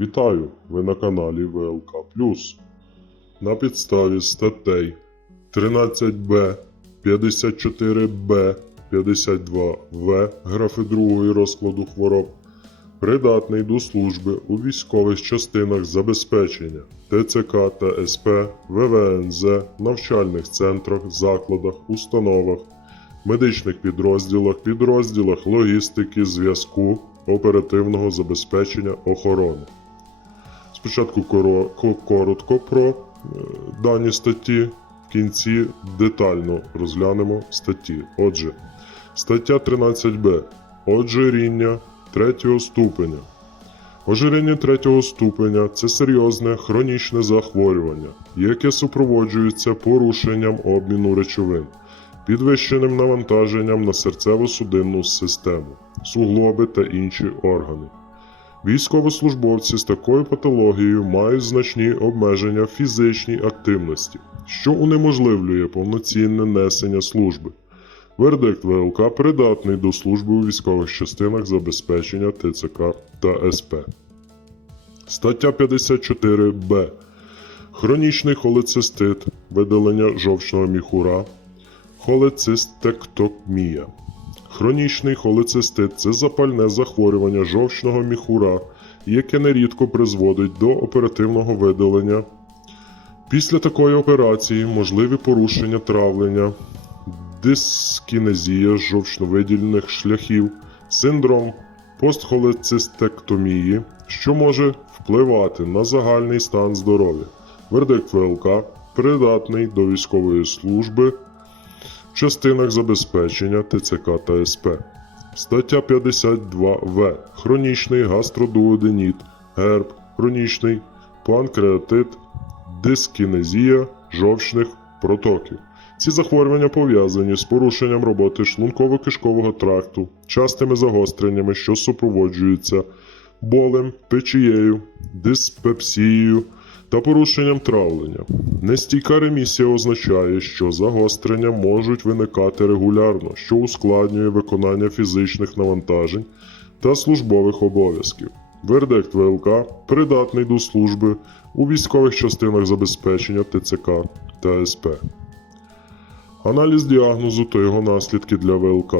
Вітаю! Ви на каналі ВЛК На підставі статей 13Б, 54Б, 52В графи другої розкладу хвороб придатний до служби у військових частинах забезпечення ТЦК та СП, ВВНЗ, навчальних центрах, закладах, установах, медичних підрозділах, підрозділах логістики, зв'язку, оперативного забезпечення охорони. Спочатку коро- коротко про е, дані статті, в кінці детально розглянемо статті. Отже, стаття 13б. Ожиріння третього ступеня. Ожиріння третього ступеня це серйозне хронічне захворювання, яке супроводжується порушенням обміну речовин, підвищеним навантаженням на серцево-судинну систему, суглоби та інші органи. Військовослужбовці з такою патологією мають значні обмеження в фізичній активності, що унеможливлює повноцінне несення служби. Вердикт ВЛК придатний до служби у військових частинах забезпечення ТЦК та СП. Стаття 54б. Хронічний холецистит, видалення жовчного міхура, холецистектомія. Хронічний холецистит це запальне захворювання жовчного міхура, яке нерідко призводить до оперативного видалення. Після такої операції можливі порушення травлення, дискінезія жовчновидільних шляхів, синдром постхолецистектомії, що може впливати на загальний стан здоров'я. Вердикт ВЛК придатний до військової служби частинах забезпечення ТЦК та СП. Стаття 52В. Хронічний гастродуоденіт, герб, хронічний панкреатит, дискінезія жовчних протоків. Ці захворювання пов'язані з порушенням роботи шлунково-кишкового тракту, частими загостреннями, що супроводжуються болем, печією, диспепсією та порушенням травлення. Нестійка ремісія означає, що загострення можуть виникати регулярно, що ускладнює виконання фізичних навантажень та службових обов'язків. Вердикт ВЛК придатний до служби у військових частинах забезпечення ТЦК та СП. Аналіз діагнозу та його наслідки для ВЛК.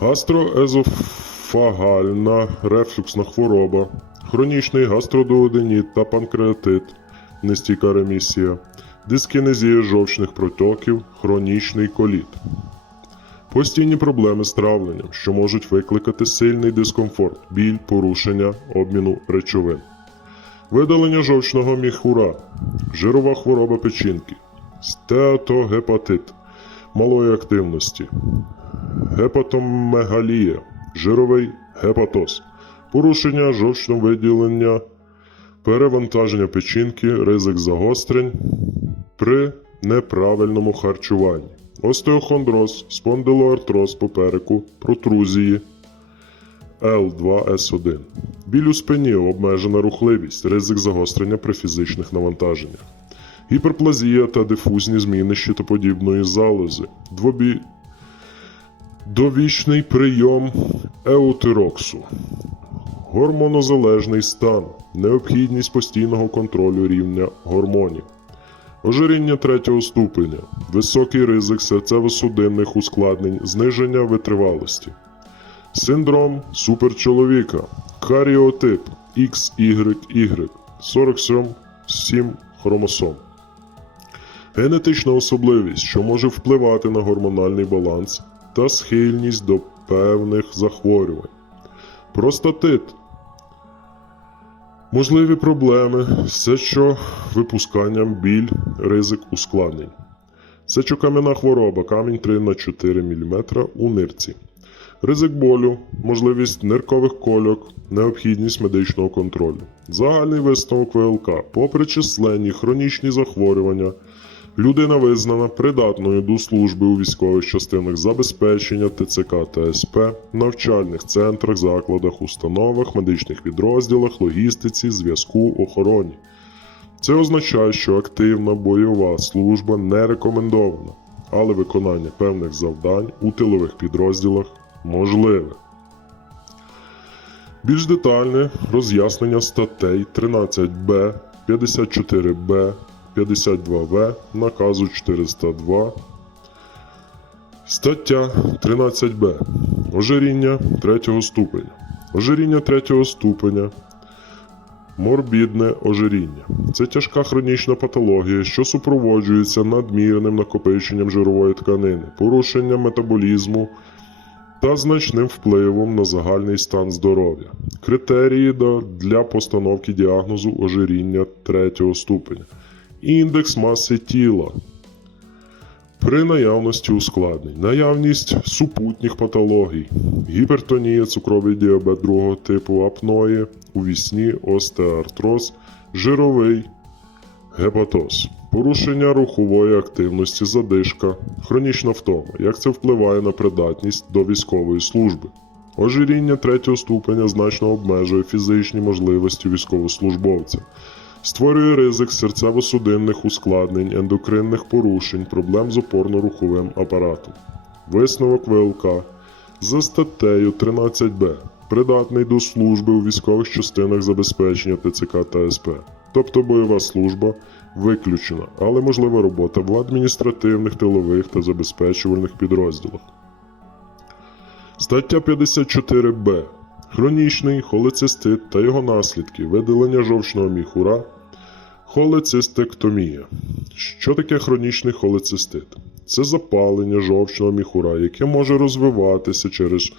Гастроезофагальна рефлюксна хвороба, хронічний гастродуоденіт та панкреатит, нестійка ремісія, дискінезія жовчних протоків, хронічний коліт. Постійні проблеми з травленням, що можуть викликати сильний дискомфорт, біль, порушення обміну речовин. Видалення жовчного міхура, жирова хвороба печінки, стеатогепатит малої активності, гепатомегалія, жировий гепатоз, порушення жовчновиділення, перевантаження печінки, ризик загострень при неправильному харчуванні, остеохондроз, спондилоартроз попереку, протрузії. Л2С1. Біль у спині, обмежена рухливість, ризик загострення при фізичних навантаженнях. Гіперплазія та дифузні зміни щитоподібної залози. Двобі... Довічний прийом еутироксу. Гормонозалежний стан. Необхідність постійного контролю рівня гормонів. Ожиріння третього ступеня. Високий ризик серцево-судинних ускладнень, зниження витривалості. Синдром суперчоловіка. Каріотип XYY 47 хромосом. Генетична особливість, що може впливати на гормональний баланс та схильність до певних захворювань. Простатит. Можливі проблеми все що випусканням біль, ризик ускладнень. Сечокам'яна хвороба, камінь 3 на 4 мм у нирці. Ризик болю, можливість ниркових кольок, необхідність медичного контролю. Загальний висновок ВЛК. Попри численні хронічні захворювання, людина визнана придатною до служби у військових частинах забезпечення ТЦК та СП, навчальних центрах, закладах, установах, медичних підрозділах, логістиці, зв'язку, охороні. Це означає, що активна бойова служба не рекомендована, але виконання певних завдань у тилових підрозділах можливе. Більш детальне роз'яснення статей 13б, 54б, 52в наказу 402. Стаття 13б. Ожиріння третього ступеня. Ожиріння третього ступеня. Морбідне ожиріння. Це тяжка хронічна патологія, що супроводжується надмірним накопиченням жирової тканини, порушенням метаболізму та значним впливом на загальний стан здоров'я. Критерії для постановки діагнозу ожиріння третього ступеня. Індекс маси тіла. При наявності ускладнень, наявність супутніх патологій, гіпертонія, цукровий діабет другого типу, апної, у вісні, остеоартроз, жировий гепатоз, порушення рухової активності, задишка, хронічна втома, як це впливає на придатність до військової служби. Ожиріння третього ступеня значно обмежує фізичні можливості військовослужбовця, створює ризик серцево-судинних ускладнень, ендокринних порушень, проблем з опорно-руховим апаратом. Висновок ВЛК за статтею 13б придатний до служби у військових частинах забезпечення ТЦК та СП, тобто бойова служба виключена, але можлива робота в адміністративних, тилових та забезпечувальних підрозділах. Стаття 54б. Хронічний холецистит та його наслідки, видалення жовчного міхура, холецистектомія. Що таке хронічний холецистит? Це запалення жовчного міхура, яке може розвиватися через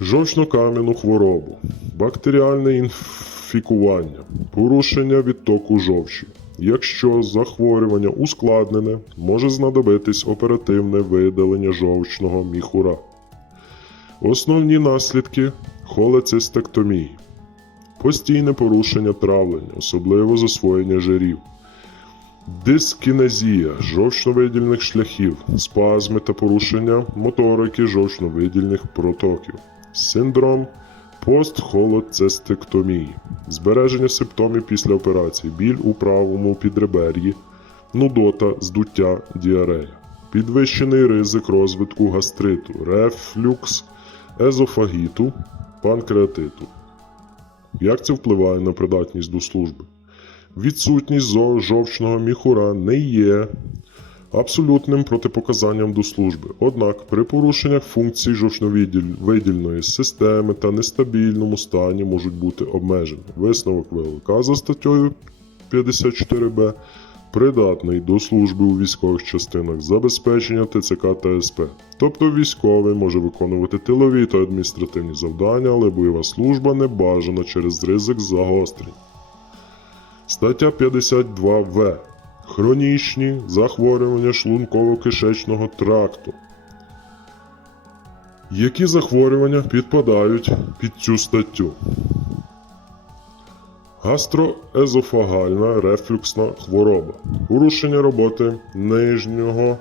жовчнокам'яну хворобу, бактеріальне інфікування, порушення відтоку жовчі. Якщо захворювання ускладнене, може знадобитись оперативне видалення жовчного міхура. Основні наслідки холецистектомії. Постійне порушення травлення, особливо засвоєння жирів. Дискінезія жовчновидільних шляхів, спазми та порушення моторики жовчновидільних протоків. Синдром постхолецистектомії. Збереження симптомів після операції, біль у правому підребер'ї, нудота, здуття, діарея. Підвищений ризик розвитку гастриту, рефлюкс, езофагіту, панкреатиту. Як це впливає на придатність до служби? Відсутність жовчного міхура не є абсолютним протипоказанням до служби. Однак при порушеннях функцій жовчновидільної системи та нестабільному стані можуть бути обмежені. Висновок ВЛК за статтею 54б придатний до служби у військових частинах забезпечення ТЦК та СП. Тобто військовий може виконувати тилові та адміністративні завдання, але бойова служба не бажана через ризик загострень. Стаття 52В. Хронічні захворювання шлунково-кишечного тракту. Які захворювання підпадають під цю статтю? Гастроезофагальна рефлюксна хвороба. Порушення роботи нижнього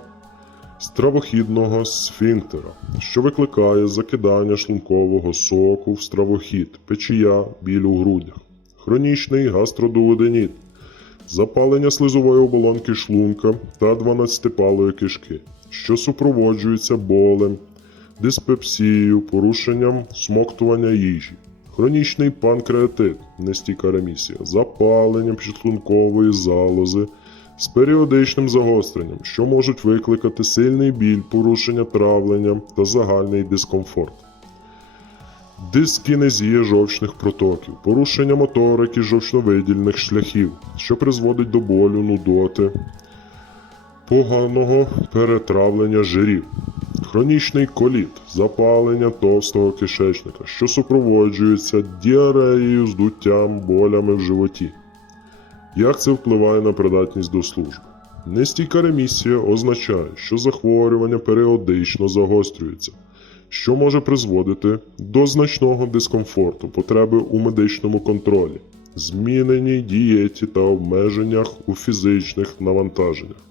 стравохідного сфінктера, що викликає закидання шлункового соку в стравохід, печія, біль у грудях. Хронічний гастродуоденіт, запалення слизової оболонки шлунка та 12-палої кишки, що супроводжується болем, диспепсією, порушенням смоктування їжі. Хронічний панкреатит, нестійка ремісія, запаленням підшлункової залози з періодичним загостренням, що можуть викликати сильний біль, порушення травлення та загальний дискомфорт. Дискінезія жовчних протоків, порушення моторики жовчновидільних шляхів, що призводить до болю, нудоти, поганого перетравлення жирів, хронічний коліт, запалення товстого кишечника, що супроводжується діареєю, здуттям, болями в животі. Як це впливає на придатність до служби? Нестійка ремісія означає, що захворювання періодично загострюється, що може призводити до значного дискомфорту, потреби у медичному контролі, зміненій дієті та обмеженнях у фізичних навантаженнях.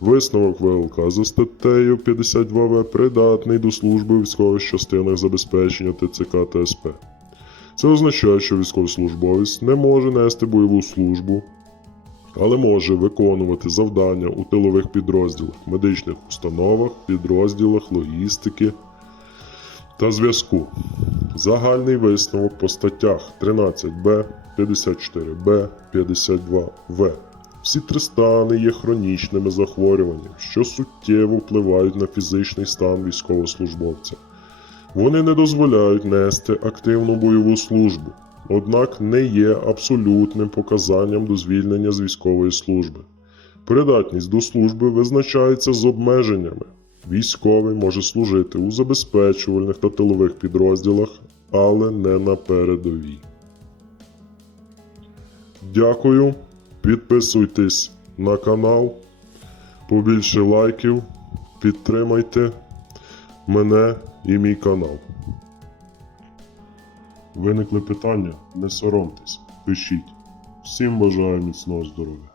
Висновок ВЛК за статтею 52В придатний до служби у військових частинах забезпечення ТЦК та СП. Це означає, що військовослужбовець не може нести бойову службу, але може виконувати завдання у тилових підрозділах, медичних установах, підрозділах логістики та зв'язку. Загальний висновок по статтях 13б, 54б, 52в. Всі три стани є хронічними захворюваннями, що суттєво впливають на фізичний стан військовослужбовця. Вони не дозволяють нести активну бойову службу, однак не є абсолютним показанням до звільнення з військової служби. Придатність до служби визначається з обмеженнями. Військовий може служити у забезпечувальних та тилових підрозділах, але не на передовій. Дякую. Підписуйтесь на канал. Побільше лайків. Підтримайте мене і мій канал. Виникли питання? Не соромтесь, пишіть. Всім бажаю міцного здоров'я.